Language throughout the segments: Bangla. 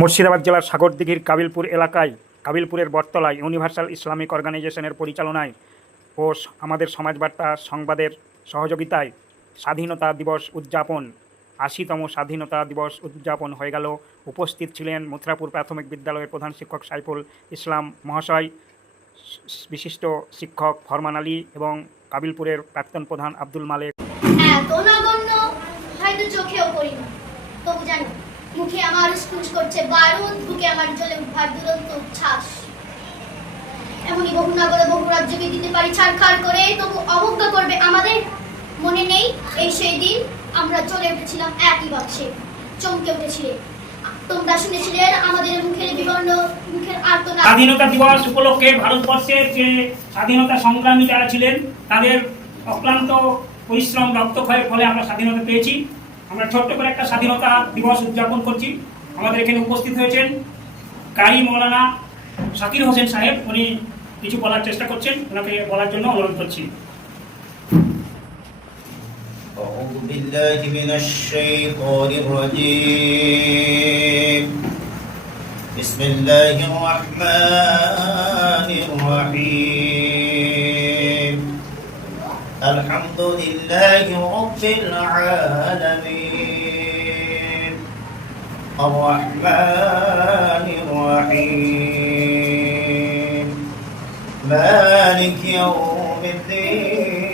মুর্শিদাবাদ জেলার সাগরদিঘির কাবিলপুর এলাকায় কাবিলপুরের বটতলায় ইউনিভার্সাল ইসলামিক অর্গানাইজেশনের পরিচালনায় ও আমাদের সমাজবার্তা সংবাদের সহযোগিতায় স্বাধীনতা দিবস উদযাপন ৮০তম স্বাধীনতা দিবস উদযাপন হয়ে গেল। উপস্থিত ছিলেন মথুরাপুর প্রাথমিক বিদ্যালয়ের প্রধান শিক্ষক সাইফুল ইসলাম মহাশয়, বিশিষ্ট শিক্ষক ফরমান আলী এবং কাবিলপুরের প্রাক্তন প্রধান আব্দুল মালেক। হয়তো চোখেও পড়ি না, তবু জানি মুখে আমার স্কুচ করছে বারুদ, বুকে আমার জ্বলে উঠার দুরন্ত উচ্ছ্বাস। এমনই বহু নগরে বহু রাজ্যকে দিতে পারি ছাড়খাড় করে, তবু অবজ্ঞা করবে আমাদের। মনে নেই এই সেই দিন আমরা চলে উঠেছিলাম একই বাক্সে, চমকে উঠেছিলে তোমরা, শুনেছিলেন আমাদের মুখের বিবর্ণ মুখের আর্তনাদ। স্বাধীনতা দিবস উপলক্ষে ভারতবর্ষের যে স্বাধীনতা সংগ্রামী যারা ছিলেন তাদের অক্লান্ত পরিশ্রম রক্তক্ষয়ের ফলে আমরা স্বাধীনতা পেয়েছি। আমরা ছোট্ট করে একটা স্বাধীনতা দিবস উদযাপন করছি। আমাদের এখানে উপস্থিত হয়েছেন কারি মৌলানা শাকির হোসেন সাহেব, উনি কিছু বলার চেষ্টা করছেন, ওনাকে বলার জন্য অনুরোধ করছি। أعوذ بالله من الشيطان الرجيم. بسم الله الرحمن الرحيم. الحمد لله رب العالمين. الرحمن الرحيم. مالك يوم الدين.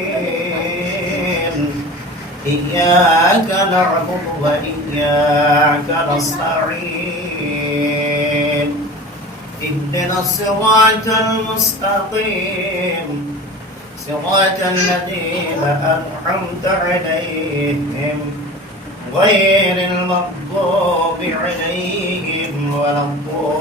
إياك نعبد وإياك نستعين. اهدنا الصراط المستقيم صراط الذين أنعمت عليهم غير المغضوب عليهم ولا الضالين.